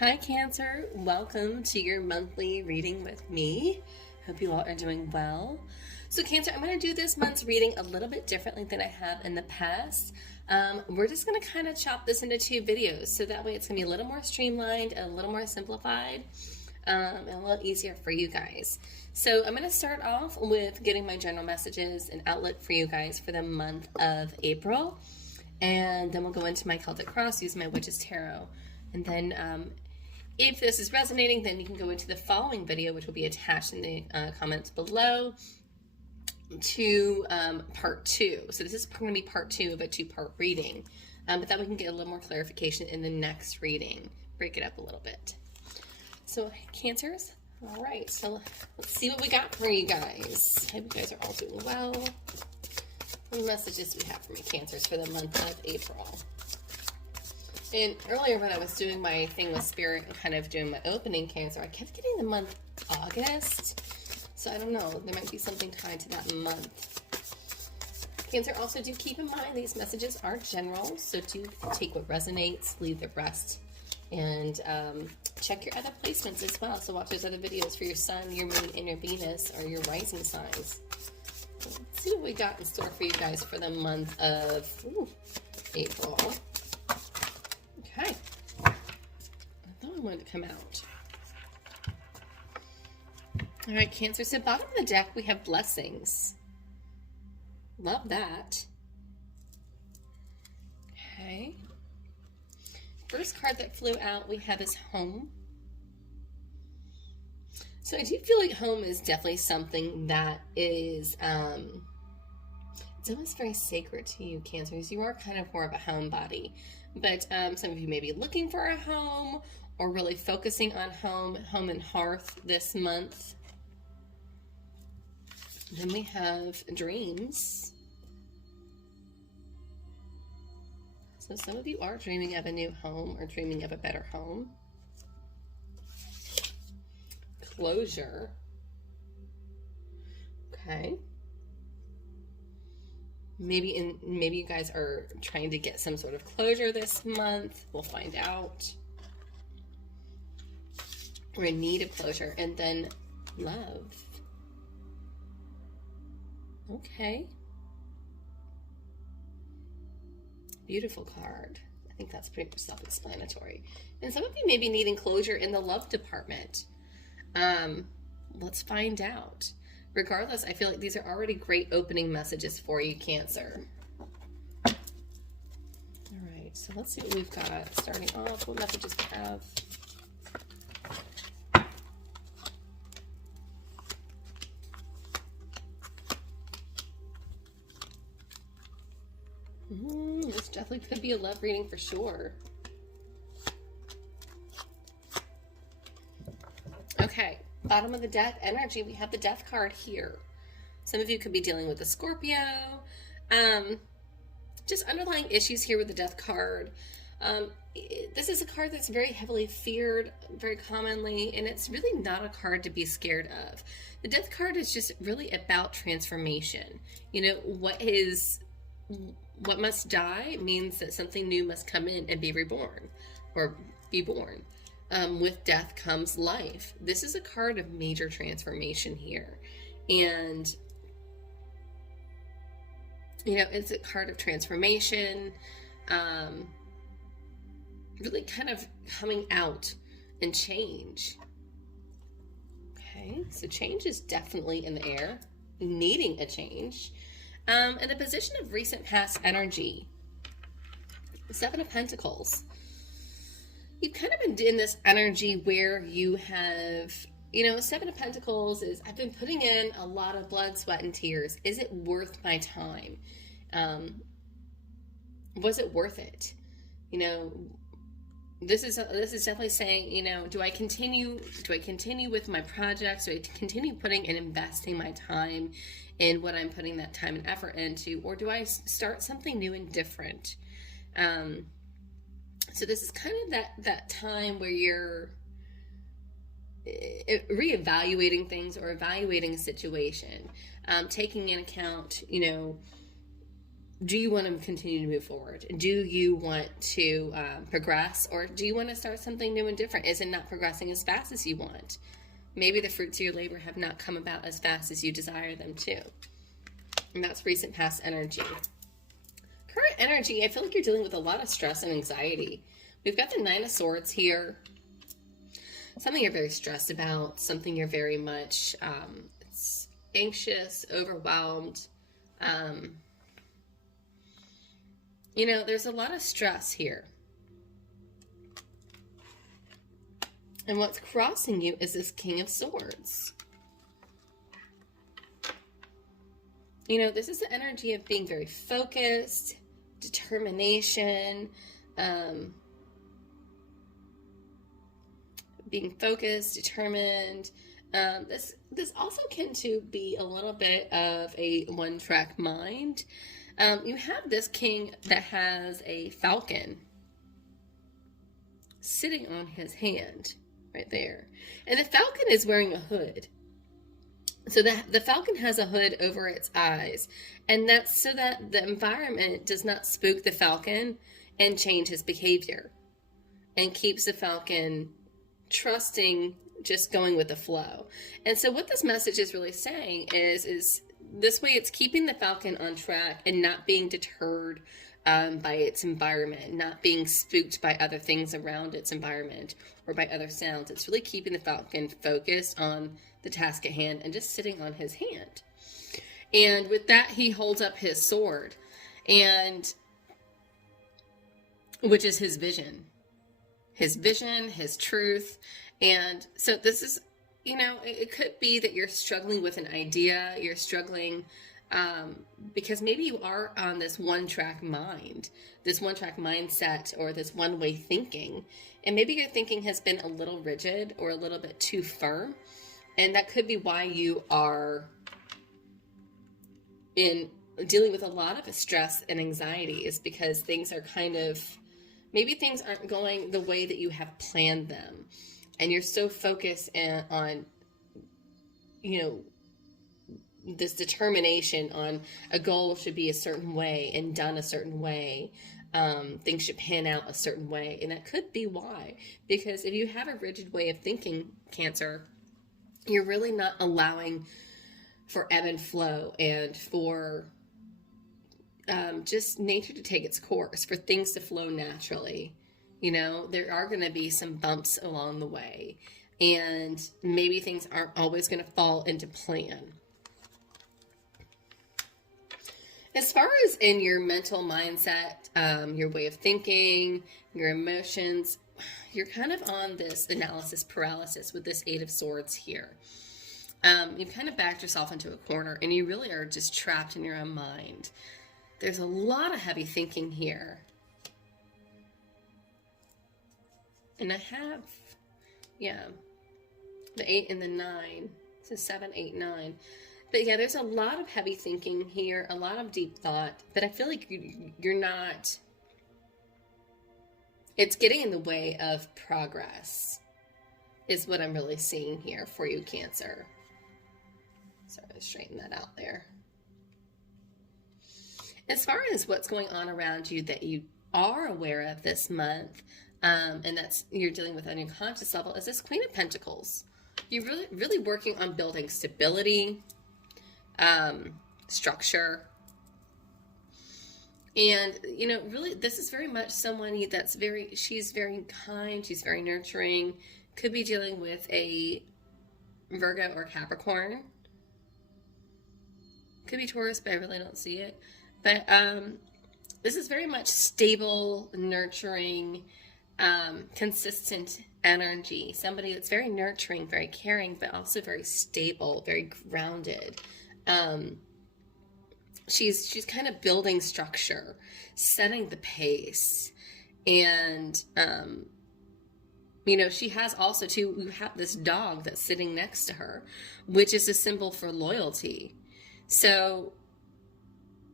Hi Cancer, welcome to your monthly reading with me. Hope you all are doing well. So Cancer, I'm going to do this month's reading a little bit differently than I have in the past. We're just going to kind of chop this into 2 videos, so that way it's going to be a little more streamlined and a little more simplified, and a little easier for you guys. So I'm going to start off with getting my general messages and outlook for you guys for the month of April, and then we'll go into my Celtic Cross, use my Witch's Tarot, and then if this is resonating, then you can go into the following video, which will be attached in the comments below, to part 2. So this is going to be part 2 of a 2-part reading, but then we can get a little more clarification in the next reading. Break it up a little bit. So Cancers, all right, so let's see what we got for you guys. Hope you guys are all doing well. What messages do we have for me, Cancers, for the month of April? And earlier when I was doing my thing with Spirit and kind of doing my opening, Cancer, I kept getting the month August. So I don't know, there might be something tied to that month. Cancer, also do keep in mind these messages are general, so do take what resonates, leave the rest, and check your other placements as well. So watch those other videos for your Sun, your Moon, and your Venus, or your rising signs. Let's see what we got in store for you guys for the month of April. Okay. I thought I wanted to come out. All right, Cancer. So bottom of the deck, we have blessings. Love that. Okay. First card that flew out, we have is home. So I do feel like home is definitely something that is, it's almost very sacred to you, Cancers. You are kind of more of a homebody. But some of you may be looking for a home or really focusing on home and hearth this month. Then we have dreams. So some of you are dreaming of a new home or dreaming of a better home. Closure. Okay. Maybe you guys are trying to get some sort of closure this month. We'll find out. We're in need of closure. And then love. Okay. Beautiful card. I think that's pretty self-explanatory. And some of you may be needing closure in the love department. Let's find out. Regardless, I feel like these are already great opening messages for you, Cancer. All right, so let's see what we've got. Starting off, what messages we have. This definitely could be a love reading for sure. Okay. Bottom of the deck energy, we have the Death card here. Some of you could be dealing with a Scorpio. Just underlying issues here with the Death card. This is a card that's very heavily feared, very commonly, and it's really not a card to be scared of. The Death card is just really about transformation. You know, what must die means that something new must come in and be reborn, or be born. With death comes life. This is a card of major transformation here. And, you know, it's a card of transformation, really kind of coming out and change. Okay, so change is definitely in the air, needing a change. And the position of recent past energy, 7 of Pentacles. You've kind of been in this energy where you have, you know, 7 of Pentacles is, I've been putting in a lot of blood, sweat, and tears. Is it worth my time? Was it worth it? You know, this is definitely saying, you know, do I continue with my projects? Do I continue putting and investing my time in what I'm putting that time and effort into? Or do I start something new and different? So this is kind of that time where you're reevaluating things or evaluating a situation, taking into account, you know, do you want to continue to move forward? Do you want to progress, or do you want to start something new and different? Is it not progressing as fast as you want? Maybe the fruits of your labor have not come about as fast as you desire them to. And that's recent past energy. Current energy, I feel like you're dealing with a lot of stress and anxiety. We've got the Nine of Swords here. Something you're very stressed about, something you're very much anxious, overwhelmed. You know, there's a lot of stress here. And what's crossing you is this King of Swords. You know, this is the energy of being very focused, determination, being focused, determined. This also can to be a little bit of a one-track mind. You have this king that has a falcon sitting on his hand right there. And the falcon is wearing a hood. So the falcon has a hood over its eyes. And that's so that the environment does not spook the falcon and change his behavior. And keeps the falcon trusting, just going with the flow. And so what this message is really saying is this way it's keeping the falcon on track and not being deterred by its environment, not being spooked by other things around its environment or by other sounds. It's really keeping the falcon focused on the task at hand and just sitting on his hand. And with that, he holds up his sword, and which is his vision, his truth. And so this is, you know, it could be that you're struggling with an idea, you're struggling because maybe you are on this one-track mind, this one-track mindset, or this one-way thinking. And maybe your thinking has been a little rigid or a little bit too firm. And that could be why you are dealing with a lot of stress and anxiety, is because things are kind of, maybe things aren't going the way that you have planned them. And you're so focused on, you know, this determination on a goal should be a certain way and done a certain way. Things should pan out a certain way. And that could be why. Because if you have a rigid way of thinking, Cancer, you're really not allowing for ebb and flow and for just nature to take its course, for things to flow naturally. You know, there are going to be some bumps along the way, and maybe things aren't always going to fall into plan. As far as in your mental mindset, your way of thinking, your emotions, you're kind of on this analysis paralysis with this Eight of Swords here. You've kind of backed yourself into a corner, and you really are just trapped in your own mind. There's a lot of heavy thinking here. And I have, yeah, the 8 and the 9. So 7, 8, 9. But yeah, there's a lot of heavy thinking here, a lot of deep thought. But I feel like you're not, it's getting in the way of progress, is what I'm really seeing here for you, Cancer. Sorry, to straighten that out there. As far as what's going on around you that you are aware of this month, and that's you're dealing with on your conscious level, is this Queen of Pentacles. You're really working on building stability, structure, and you know, really, this is very much someone that's she's very kind, she's very nurturing. Could be dealing with a Virgo or Capricorn. Could be Taurus, but I really don't see it. But this is very much stable, nurturing, consistent energy. Somebody that's very nurturing, very caring, but also very stable, very grounded. She's kind of building structure, setting the pace. And, you know, she has also, too, you have this dog that's sitting next to her, which is a symbol for loyalty. So,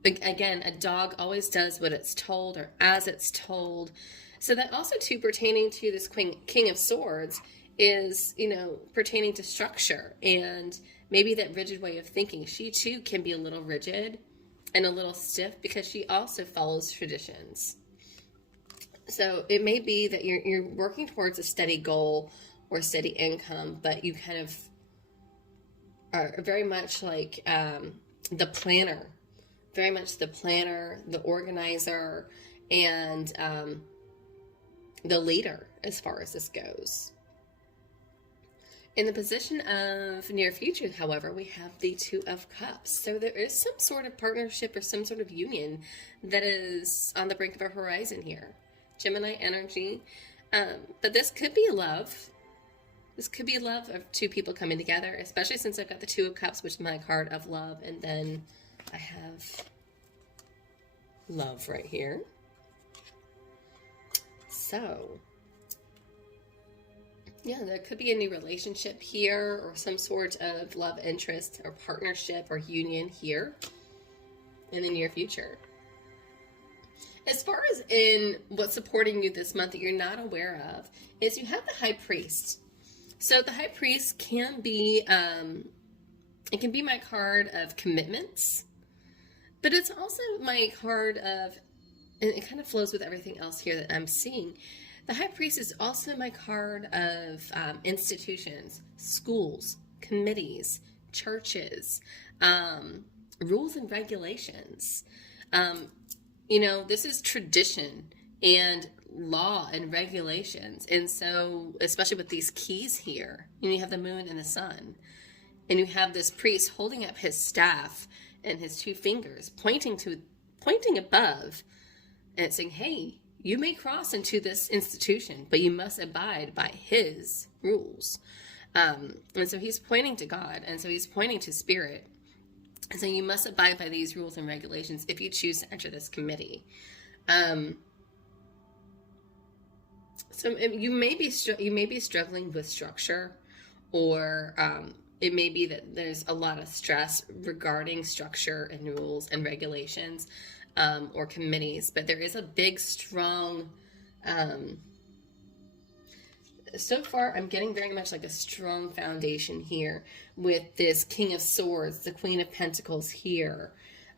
again, a dog always does what it's told or as it's told. So that also, too, pertaining to this King of Swords is, you know, pertaining to structure and maybe that rigid way of thinking. She, too, can be a little rigid and a little stiff because she also follows traditions. So it may be that you're working towards a steady goal or steady income, but you kind of are very much like the planner, very much the planner, the organizer, and the leader as far as this goes. In the position of near future, however, we have the Two of Cups. So there is some sort of partnership or some sort of union that is on the brink of a horizon here. Gemini energy. But this could be love. This could be love of two people coming together, especially since I've got the Two of Cups, which is my card of love. And then I have love right here. So yeah, there could be a new relationship here or some sort of love interest or partnership or union here in the near future. As far as in what's supporting you this month that you're not aware of, is you have the High Priest. So the High Priest can be, it can be my card of commitments, but it's also my card of, and it kind of flows with everything else here that I'm seeing. The High Priest is also my card of institutions, schools, committees, churches, rules and regulations. You know, this is tradition and law and regulations. And so, especially with these keys here, you have the moon and the sun. And you have this priest holding up his staff and his two fingers, pointing above and saying, hey, you may cross into this institution, but you must abide by his rules. And so he's pointing to God, and so he's pointing to Spirit. And so you must abide by these rules and regulations if you choose to enter this committee. So you may be struggling with structure, or it may be that there's a lot of stress regarding structure and rules and regulations. Or committees, but there is a big, strong, so far I'm getting very much like a strong foundation here with this King of Swords, the Queen of Pentacles here,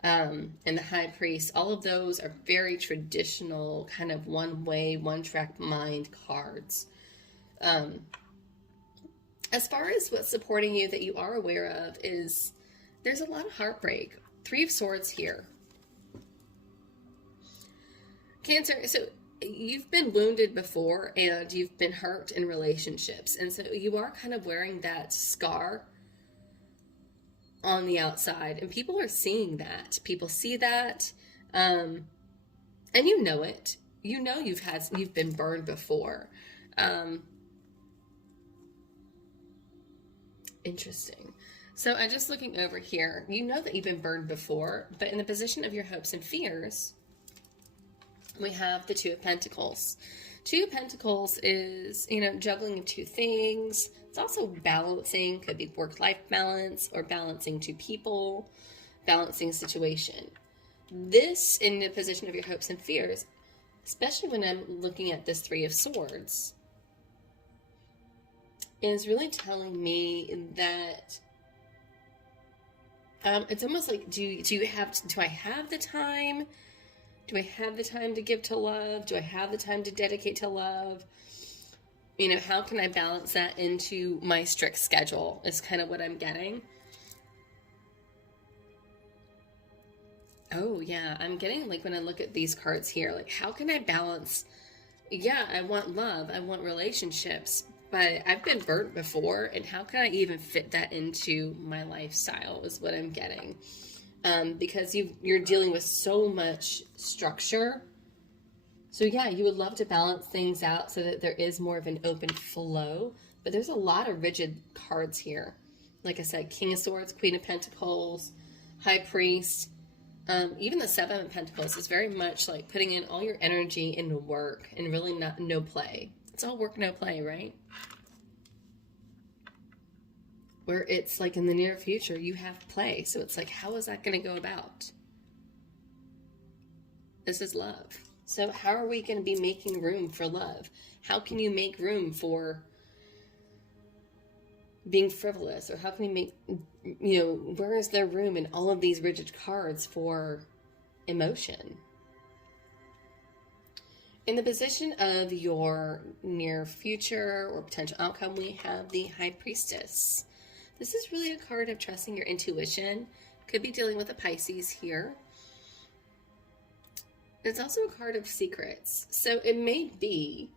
and the High Priest. All of those are very traditional, kind of one-way, one-track mind cards. As far as what's supporting you that you are aware of is there's a lot of heartbreak. Three of Swords here. Cancer, so you've been wounded before and you've been hurt in relationships. And so you are kind of wearing that scar on the outside. And people are seeing that. People see that. And you know it. You know you've been burned before. Interesting. So I'm just looking over here. You know that you've been burned before, but in the position of your hopes and fears, we have the Two of Pentacles. Two of Pentacles is, juggling of two things. It's also balancing, could be work-life balance or balancing two people, balancing situation. This, in the position of your hopes and fears, especially when I'm looking at this Three of Swords, is really telling me that it's almost like, do I have the time? Do I have the time to give to love? Do I have the time to dedicate to love? How can I balance that into my strict schedule is kind of what I'm getting. Oh, yeah. I'm getting, like, when I look at these cards here, like, how can I balance? Yeah, I want love. I want relationships. But I've been burnt before, and how can I even fit that into my lifestyle is what I'm getting. Because you're dealing with so much structure. So yeah, you would love to balance things out so that there is more of an open flow. But there's a lot of rigid cards here. Like I said, King of Swords, Queen of Pentacles, High Priest. Even the Seven of Pentacles is very much like putting in all your energy into work and really no play. It's all work, no play, right? Where it's like in the near future, you have play. So it's like, how is that going to go about? This is love. So how are we going to be making room for love? How can you make room for being frivolous, or how can you make, you know, where is there room in all of these rigid cards for emotion? In the position of your near future or potential outcome, we have the High Priestess. This is really a card of trusting your intuition. Could be dealing with a Pisces here. It's also a card of secrets. So it may be,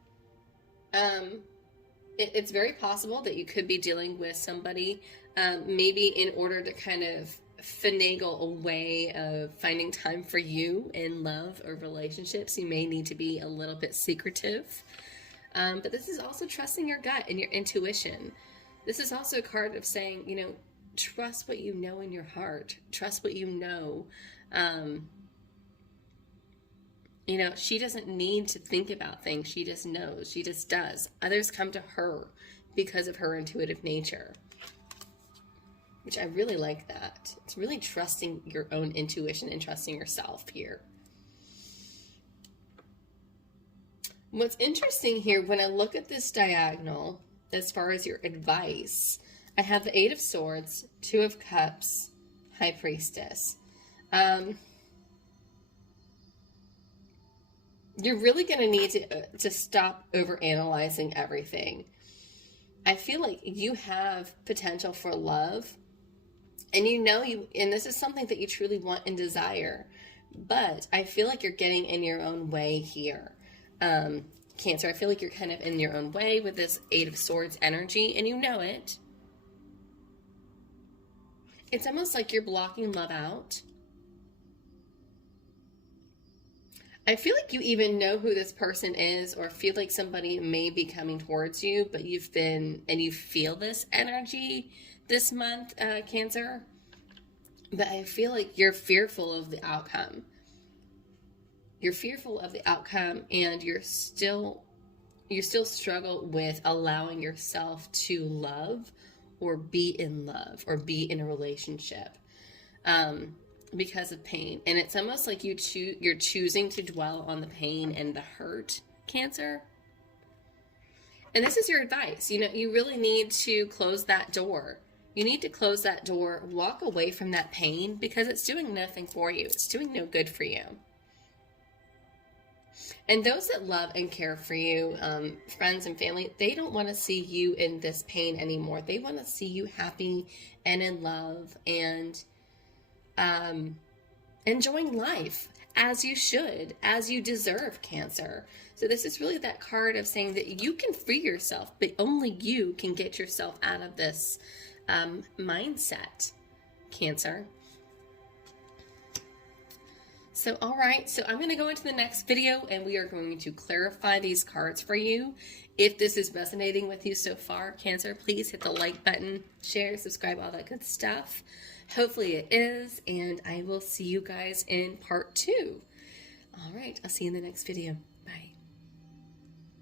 it's very possible that you could be dealing with somebody, maybe in order to kind of finagle a way of finding time for you in love or relationships. You may need to be a little bit secretive. But this is also trusting your gut and your intuition. This is also a card of saying, you know, trust what you know in your heart. Trust what you know. You know, she doesn't need to think about things. She just knows. She just does. Others come to her because of her intuitive nature, which I really like that. It's really trusting your own intuition and trusting yourself here. What's interesting here, when I look at this diagonal, as far as your advice, I have the Eight of Swords, Two of Cups, High Priestess. You're really going to need to stop overanalyzing everything. I feel like you have potential for love, and you know and this is something that you truly want and desire, but I feel like you're getting in your own way here. Cancer, I feel like you're kind of in your own way with this Eight of Swords energy, and you know it. It's almost like you're blocking love out. I feel like you even know who this person is, or feel like somebody may be coming towards you, but you feel this energy this month, Cancer. But I feel like you're fearful of the outcome. You're fearful of the outcome, and you still struggle with allowing yourself to love or be in love or be in a relationship. Because of pain. And it's almost like you're choosing to dwell on the pain and the hurt, Cancer. And this is your advice. You know, you really need to close that door. You need to close that door, walk away from that pain, because it's doing nothing for you. It's doing no good for you. And those that love and care for you, friends and family, they don't want to see you in this pain anymore. They want to see you happy and in love and enjoying life as you should, as you deserve, Cancer. So this is really that card of saying that you can free yourself, but only you can get yourself out of this mindset, Cancer. So, all right, so I'm going to go into the next video, and we are going to clarify these cards for you. If this is resonating with you so far, Cancer, please hit the like button, share, subscribe, all that good stuff. Hopefully it is, and I will see you guys in part 2. All right, I'll see you in the next video.